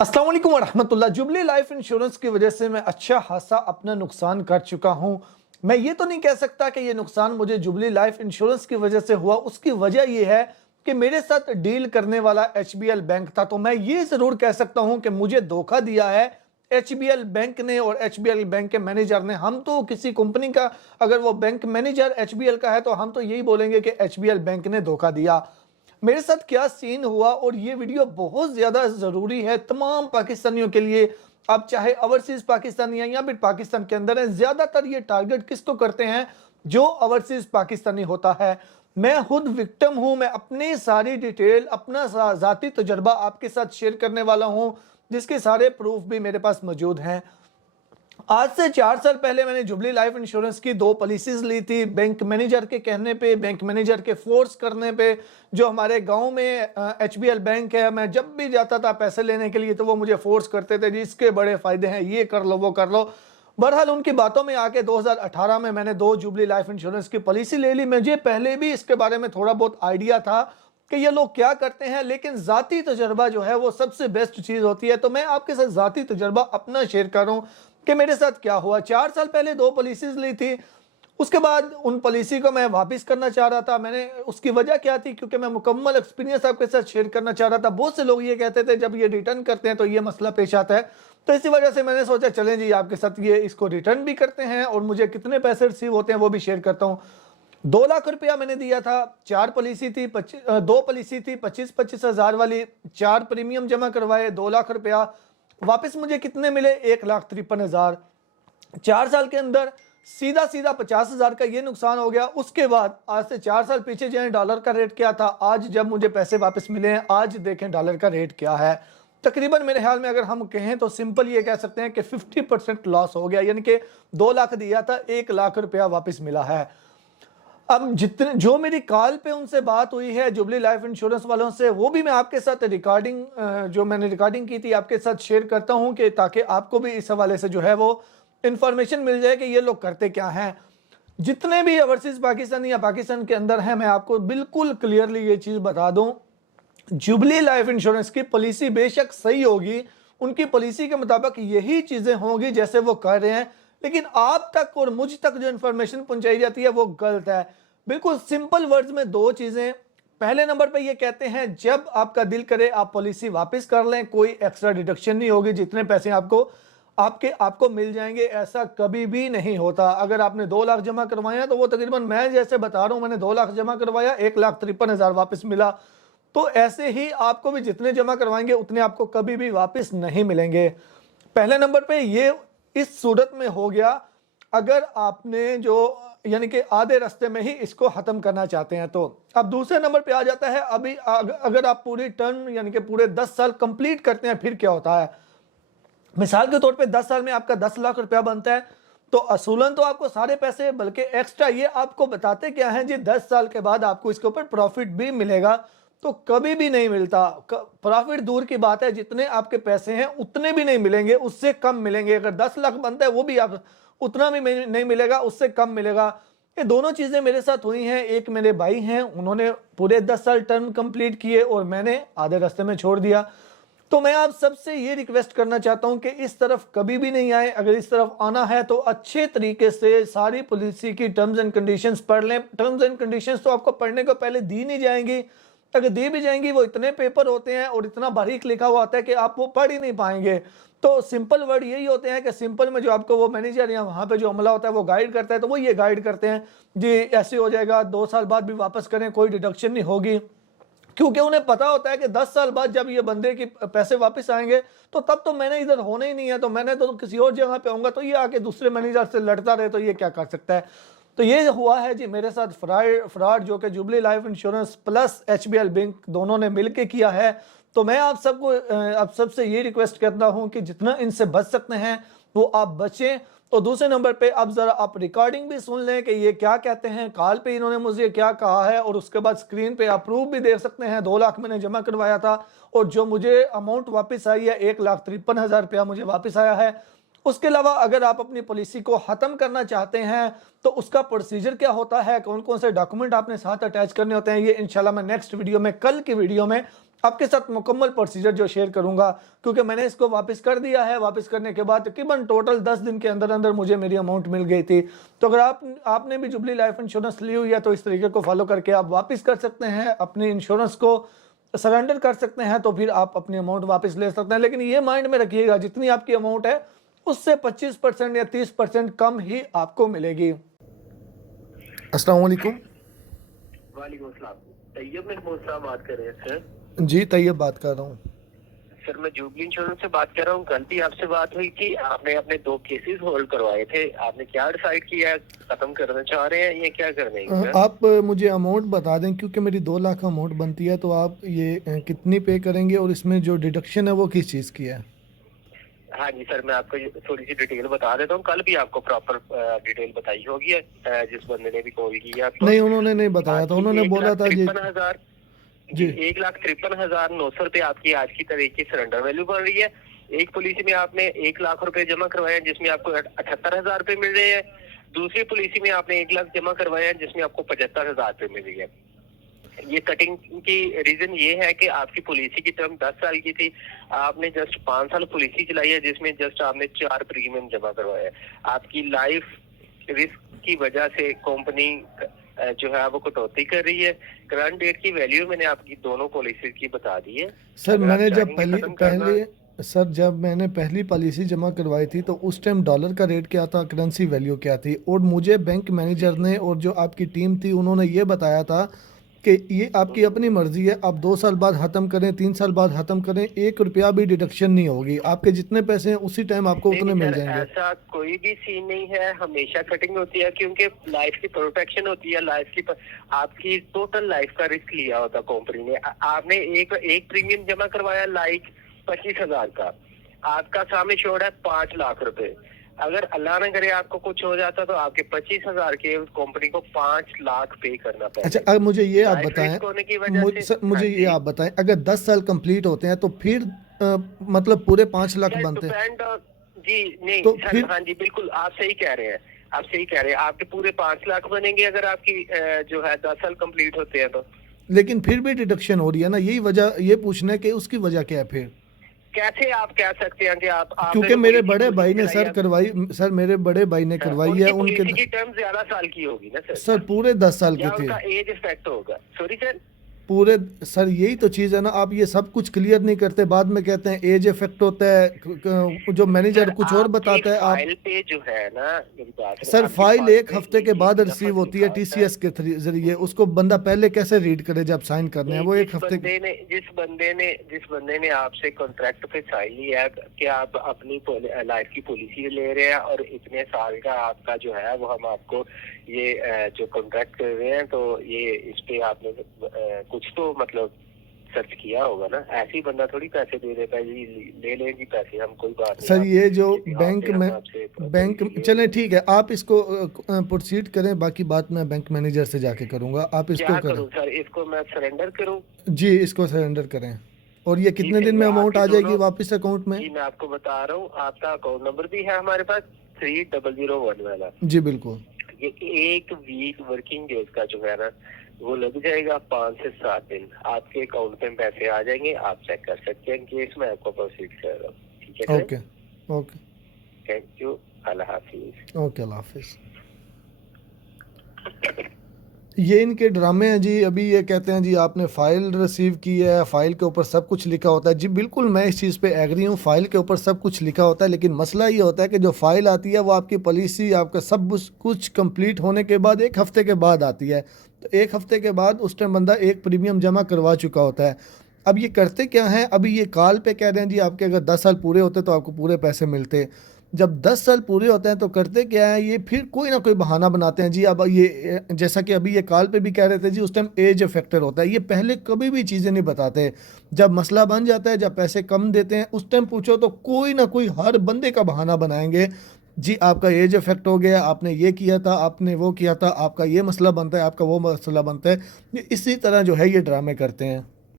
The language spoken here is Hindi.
अस्सलाम वालेकुम वरहमतुल्लाह। जुबली लाइफ इंश्योरेंस की वजह से मैं अच्छा खासा अपना नुकसान कर चुका हूं। मैं ये तो नहीं कह सकता कि ये नुकसान मुझे जुबली लाइफ इंश्योरेंस की वजह से हुआ। उसकी वजह ये है कि मेरे साथ डील करने वाला एचबीएल बैंक था। तो मैं ये ज़रूर कह सकता हूं कि मुझे धोखा दिया है एचबीएल बैंक ने और एचबीएल बैंक के मैनेजर ने। हम तो किसी कंपनी का, अगर वो बैंक मैनेजर एचबीएल का है तो हम तो यही बोलेंगे कि एचबीएल बैंक ने धोखा दिया। मेरे साथ क्या सीन हुआ और ये वीडियो बहुत ज़्यादा ज़रूरी है तमाम पाकिस्तानियों के लिए। आप चाहे ओवरसीज़ पाकिस्तानी हैं या फिर पाकिस्तान के अंदर हैं, ज़्यादातर ये टारगेट किसको करते हैं? जो ओवरसीज़ पाकिस्तानी होता है। मैं खुद विक्टिम हूँ। मैं अपनी सारी डिटेल, अपना ज़ाती तजर्बा आपके साथ शेयर करने वाला हूँ, जिसके सारे प्रूफ भी मेरे पास मौजूद हैं। आज से 4 साल पहले मैंने जुबली लाइफ इंश्योरेंस की 2 पॉलिसीज ली थी बैंक मैनेजर के कहने पे, बैंक मैनेजर के फोर्स करने पे। जो हमारे गांव में एचबीएल बैंक है, मैं जब भी जाता था पैसे लेने के लिए तो वो मुझे फोर्स करते थे, जी इसके बड़े फायदे हैं, ये कर लो वो कर लो। बहरहाल उनकी बातों में आके 2018 में मैंने 2 जुबली लाइफ इंश्योरेंस की पॉलिसी ले ली। मुझे पहले भी इसके बारे में थोड़ा बहुत आइडिया था कि ये लोग क्या करते हैं, लेकिन ज़ाती तजर्बा जो है वो सबसे बेस्ट चीज़ होती है। तो मैं आपके साथ ज़ाती तजर्बा अपना शेयर करूँ कि मेरे साथ क्या हुआ। 4 साल पहले 2 पॉलिसीज ली थी। उसके बाद उन पॉलिसी को मैं वापस करना चाह रहा था। मैंने उसकी वजह क्या थी, क्योंकि मैं मुकम्मल एक्सपीरियंस आपके साथ शेयर करना चाह रहा था। बहुत से लोग ये कहते थे जब ये रिटर्न करते हैं तो ये मसला पेश आता है। तो इसी वजह से मैंने सोचा चलें जी आपके साथ ये इसको रिटर्न भी करते हैं और मुझे कितने पैसे रिसीव होते हैं वो भी शेयर करता हूँ। 2 लाख रुपया मैंने दिया था। 4 पॉलिसी थी, 2 पॉलिसी थी 25-25 हज़ार वाली। 4 प्रीमियम जमा करवाए, 2 लाख रुपया वापस मुझे कितने मिले? 1,53,000। 4 साल के अंदर सीधा सीधा 50,000 का ये नुकसान हो गया। उसके बाद आज से 4 साल पीछे जाएं, डॉलर का रेट क्या था, आज जब मुझे पैसे वापस मिले हैं, आज देखें डॉलर का रेट क्या है। तकरीबन मेरे ख्याल में अगर हम कहें तो सिंपल ये कह सकते हैं कि 50% लॉस हो गया। यानी कि 2 लाख दिया था, 1 लाख रुपया वापस मिला है। अब जितने जो मेरी कॉल पे उनसे बात हुई है जुबली लाइफ इंश्योरेंस वालों से, वो भी मैं आपके साथ रिकॉर्डिंग, जो मैंने रिकॉर्डिंग की थी आपके साथ शेयर करता हूं कि ताकि आपको भी इस हवाले से जो है वो इंफॉर्मेशन मिल जाए कि ये लोग करते क्या हैं। जितने भी ओवरसीज पाकिस्तानी या पाकिस्तान के अंदर हैं, मैं आपको बिल्कुल क्लियरली ये चीज़ बता दूं, जुबली लाइफ इंश्योरेंस की पॉलिसी बेशक सही होगी, उनकी पॉलिसी के मुताबिक यही चीज़ें होंगी जैसे वो कर रहे हैं, लेकिन आप तक और मुझ तक जो इन्फॉर्मेशन पहुंचाई जाती है वो गलत है। बिल्कुल सिंपल वर्ड्स में 2 चीज़ें। पहले नंबर पे ये कहते हैं जब आपका दिल करे आप पॉलिसी वापस कर लें, कोई एक्स्ट्रा डिडक्शन नहीं होगी, जितने पैसे आपको मिल जाएंगे। ऐसा कभी भी नहीं होता। अगर आपने 2 लाख जमा करवाया तो वो तकरीबन, मैं जैसे बता रहा हूँ, मैंने 2 लाख जमा करवाया, 1,53,000 वापस मिला। तो ऐसे ही आपको भी जितने जमा करवाएंगे उतने आपको कभी भी वापस नहीं मिलेंगे। पहले नंबर पे ये इस सूरत में हो गया अगर आपने जो, यानी कि आधे रास्ते में ही इसको खत्म करना चाहते हैं तो। अब दूसरे नंबर पे आ जाता है, अभी अगर आप पूरी टर्म यानी कि पूरे 10 साल कंप्लीट करते हैं फिर क्या होता है। मिसाल के तौर पे 10 साल में आपका 10 लाख रुपया बनता है, तो असूलन तो आपको सारे पैसे, बल्कि एक्स्ट्रा ये आपको बताते क्या हैं जी, 10 साल के बाद आपको इसके ऊपर प्रॉफिट भी मिलेगा। तो कभी भी नहीं मिलता। प्रॉफिट दूर की बात है, जितने आपके पैसे हैं उतने भी नहीं मिलेंगे, उससे कम मिलेंगे। अगर 10 लाख बनता है वो भी आप उतना भी नहीं मिलेगा, उससे कम मिलेगा। ये दोनों चीज़ें मेरे साथ हुई हैं। एक मेरे भाई हैं, उन्होंने पूरे 10 साल टर्म कंप्लीट किए और मैंने आधे रास्ते में छोड़ दिया। तो मैं आप सबसे ये रिक्वेस्ट करना चाहता हूं कि इस तरफ कभी भी नहीं आए। अगर इस तरफ आना है तो अच्छे तरीके से सारी पॉलिसी की टर्म्स एंड कंडीशंस पढ़ लें। टर्म्स एंड कंडीशंस तो आपको पढ़ने को पहले दी नहीं जाएंगी। अगर दी भी जाएंगी वो इतने पेपर होते हैं और इतना बारीक लिखा हुआ होता है कि आप वो पढ़ ही नहीं पाएंगे। तो सिंपल वर्ड यही होते हैं कि सिंपल में जो आपको वो मैनेजर या वहाँ पे जो अमला होता है वो गाइड करता है, तो वो ये गाइड करते हैं जी ऐसे हो जाएगा, 2 साल बाद भी वापस करें, कोई डिडक्शन नहीं होगी। क्योंकि उन्हें पता होता है कि 10 साल बाद जब ये बंदे के पैसे वापस आएंगे तो तब तो मैंने इधर होना ही नहीं है, तो मैंने तो किसी और जगह पे आऊँगा, तो ये आके दूसरे मैनेजर से लड़ता रहे तो ये क्या कर सकता है। तो ये हुआ है जी मेरे साथ फ्रॉड, जो कि jubilee life insurance plus HBL bank दोनों ने मिलकर किया है। तो मैं आप सबसे ये रिक्वेस्ट करता हूँ कि जितना इनसे बच सकते हैं वो आप बचें। तो दूसरे नंबर पे अब ज़रा आप रिकॉर्डिंग भी सुन लें कि ये क्या कहते हैं, कॉल पे इन्होंने मुझे क्या कहा है, और उसके बाद स्क्रीन पे आप प्रूफ भी देख सकते हैं। 2 लाख मैंने जमा करवाया था और जो मुझे अमाउंट वापस आई है 1,53,000 रुपया मुझे वापस आया है। उसके अलावा अगर आप अपनी पॉलिसी को ख़त्म करना चाहते हैं तो उसका प्रोसीजर क्या होता है, कौन कौन से डॉक्यूमेंट आपने साथ अटैच करने होते हैं, ये इंशाल्लाह मैं नेक्स्ट वीडियो में, कल की वीडियो में आपके साथ मुकम्मल प्रोसीजर जो शेयर करूंगा, क्योंकि मैंने इसको वापस कर दिया है। वापस करने के बाद तकरीबन टोटल 10 दिन के अंदर अंदर मुझे मेरी अमाउंट मिल गई थी। तो अगर आपने भी जुबली लाइफ इंश्योरेंस ली हुई है तो इस तरीके को फॉलो करके आप वापस कर सकते हैं, अपने इंश्योरेंस को सरेंडर कर सकते हैं, तो फिर आप अपनी अमाउंट वापस ले सकते हैं। लेकिन ये माइंड में रखिएगा, जितनी आपकी अमाउंट है उससे 25% या 30% कम ही आपको मिलेगी। अस्सलाम वालेकुम। वालेकुम अस्सलाम। तैयब महमूद साहब बात कर रहे हैं सर? जी तैयब बात कर रहा हूँ। सर मैं जुबली इंश्योरेंस से बात कर रहा हूँ। कल भी आपसे बात हुई थी, आपने अपने 2 केसेस होल्ड करवाए थे। आपने क्या डिसाइड किया है, खत्म करना चाह रहे हैं या क्या कर रहे हैं सर? आप मुझे अमाउंट बता दें, क्योंकि मेरी 2 लाख अमाउंट बनती है, तो आप ये कितनी पे करेंगे और इसमें जो डिडक्शन है वो किस चीज़ की है? हाँ जी सर, मैं आपको थोड़ी सी डिटेल बता देता हूँ। कल भी आपको प्रॉपर डिटेल बताई होगी जिस बंदे ने भी कॉल किया आपको। नहीं, उन्होंने नहीं बताया था। उन्होंने बोला था जी 1,53,000 जी 1,53,900 रुपए आपकी आज की तारीख की सरेंडर वैल्यू बन रही है। एक पॉलिसी में आपने 1 लाख रुपए जमा करवाए हैं जिसमें आपको 78,000 रुपए मिल रहे हैं। दूसरी पॉलिसी में आपने 1 लाख जमा करवाए हैं जिसमें आपको 75,000 रुपए मिल रही है। ये कटिंग की रीजन ये है कि आपकी पॉलिसी की टर्म 10 साल की थी, आपने जस्ट 5 साल पॉलिसी चलाई है जिसमें जस्ट आपने 4 प्रीमियम जमा करवाया है। आपकी लाइफ रिस्क की वजह से कंपनी जो है वो कटौती कर रही है। करंट डेट की वैल्यू मैंने आपकी दोनों पॉलिसी की बता दी है। सर, जब मैंने पहली पॉलिसी जमा करवाई थी तो उस टाइम डॉलर का रेट क्या था, करेंसी वैल्यू क्या थी, और मुझे बैंक मैनेजर ने और जो आपकी टीम थी उन्होंने ये बताया था कि ये आपकी अपनी मर्जी है, आप 2 साल बाद ख़त्म करें, 3 साल बाद ख़त्म करें, 1 रुपया भी डिडक्शन नहीं होगी। आपके जितने पैसे हैं उसी टाइम आपको उतने मिल जाएंगे। ऐसा कोई भी सीन नहीं है, हमेशा कटिंग होती है क्योंकि लाइफ की प्रोटेक्शन होती है। आपकी टोटल लाइफ का रिस्क लिया होता कंपनी ने। आपने एक प्रीमियम जमा करवाया लाइक 25,000 का, आपका सामने छोड़ा है 5 लाख रुपए। अगर अल्लाह न करे आपको कुछ हो जाता तो आपके 25,000 के कंपनी को 5 लाख पे करना पड़ेगा। अच्छा, अब मुझे ये आप बताएं, मुझे ये आप बताएं, अगर 10 साल कंप्लीट होते हैं तो फिर मतलब पूरे 5 लाख बनते हैं? जी नहीं तो सर, फिर हाँ जी बिल्कुल आप सही कह रहे हैं। आप सही कह रहे हैं, आपके पूरे 5 लाख बनेंगे अगर आपकी जो है 10 साल कंप्लीट होते हैं तो। लेकिन फिर भी डिडक्शन हो रही है ना, यही वजह, ये पूछना है कि उसकी वजह क्या है फिर? कैसे आप कह सकते हैं कि आप क्योंकि मेरे बड़े भाई ने सर करवाई, सर मेरे बड़े भाई ने करवाई है। उनके की टर्म ज्यादा साल की होगी ना सर? सर पूरे 10 साल के थे। उनका एज इफेक्ट होगा। सॉरी सर, पूरे सर यही तो चीज़ है ना, आप ये सब कुछ क्लियर नहीं करते, बाद में कहते हैं एज इफेक्ट होता है, जो मैनेजर कुछ और बताता है। फाइल पे जो है ना, मेरी बात सर फाइल 1 हफ्ते के बाद रिसीव होती है टीसीएस के जरिए, उसको बंदा पहले कैसे रीड करे जब साइन करने हैं? वो 1 हफ्ते जिस बंदे ने आपसे कॉन्ट्रैक्ट पे साइन लिया है कि आप अपनी लाइफ की पॉलिसी ले रहे हैं और इतने साल का आपका जो है वो हम आपको ये जो कॉन्ट्रैक्ट कर रहे हैं, तो ये इस पे आपने कुछ तो मतलब सर्च किया होगा ना। ऐसे ही बंदा थोड़ी पैसे दे देता है जी, ले लेंगे पैसे, हम कोई बात नहीं। सर ये जो बैंक चले ठीक है, आप इसको प्रोसीड करें, बाकी बात मैं बैंक मैनेजर से जाके करूंगा। आप इसको क्या करूं सर? इसको मैं सरेंडर करूं? जी इसको सरेंडर करें। और ये कितने दिन में अमाउंट आ जाएगी वापस अकाउंट में? जी मैं आपको बता रहा हूँ, आपका अकाउंट नंबर भी है हमारे पास 3001 वाला। जी बिल्कुल। ये 1 वीक वर्किंग डेज का जो है ना वो लग जाएगा, 5 से 7 दिन आपके अकाउंट में पैसे आ जाएंगे। आप चेक कर सकते हैं केस में आपको प्रोसीड कर रहा हूँ। ठीक है? ओके ओके, थैंक यू, अल्लाह हाफिज। ओके, अल्लाह हाफिज। ये इनके ड्रामे हैं जी। अभी ये कहते हैं जी आपने फ़ाइल रिसीव की है, फ़ाइल के ऊपर सब कुछ लिखा होता है। जी बिल्कुल, मैं इस चीज़ पे एग्री हूँ, फ़ाइल के ऊपर सब कुछ लिखा होता है, लेकिन मसला ये होता है कि जो फ़ाइल आती है वो आपकी पॉलिसी, आपका सब कुछ कंप्लीट होने के बाद 1 हफ़्ते के बाद आती है। तो 1 हफ़्ते के बाद उस टाइम बंदा 1 प्रीमियम जमा करवा चुका होता है। अब ये करते क्या हैं, अभी ये कॉल पे कह रहे हैं जी आपके अगर 10 साल पूरे होते तो आपको पूरे पैसे मिलते। जब 10 साल पूरे होते हैं तो करते क्या है, ये फिर कोई ना कोई बहाना बनाते हैं जी। अब ये जैसा कि अभी ये कॉल पे भी कह रहे थे जी, उस टाइम एज फैक्टर होता है। ये पहले कभी भी चीज़ें नहीं बताते। जब मसला बन जाता है, जब पैसे कम देते हैं, उस टाइम पूछो तो कोई ना कोई हर बंदे का बहाना बनाएंगे जी। आपका एज इफेक्ट हो गया, आपने ये किया था, आपने वो किया था, आपका ये मसला बनता है, आपका वो मसला बनता है। इसी तरह जो है ये ड्रामे करते हैं।